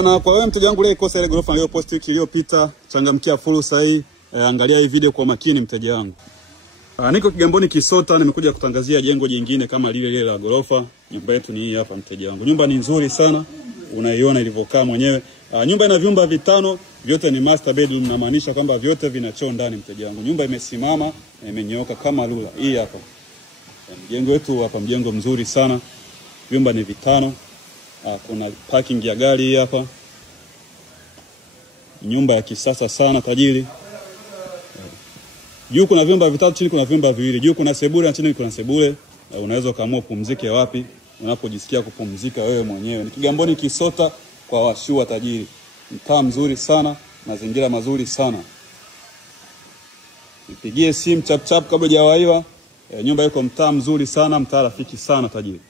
Na kwa wewe mteja wangu leo ikosa ile gorofa leo post wiki iliyopita, changamkia fursa hii, angalia hii video kwa makini mteja wangu. Niko Kigamboni Kisota, nimekuja kutangazia jengo jingine kama lile la gorofa. Nyumba yetu ni hii hapa mteja wangu. Nyumba ni nzuri sana, unaiona ilivyokaa mwenyewe. Nyumba ina vyumba vitano, vyote ni master bedroom, na maanisha kwamba vyote vina choo ndani mteja wangu. Nyumba imesimama na imenyooka kama lula. Hii hapa. Mjengo wetu hapa, mjengo mzuri sana. Vyumba ni vitano. Kuna parking ya gari hapa. Nyumba ya kisasa sana tajiri. Juu kuna vyumba vitatu, chini kuna vyumba viwili. Juu kuna sebule na chini kuna sebule. Unaweza kaamua pumzike wapi unapojisikia kupumzika wewe mwenyewe. Ni Kigamboni Kisota kwa washua tajiri. Mtaa mzuri sana, mazingira mazuri sana. Nipigie simu chap chap kabla hujawaiwa. Nyumba iko mtaa mzuri sana, mtaa rafiki sana tajiri.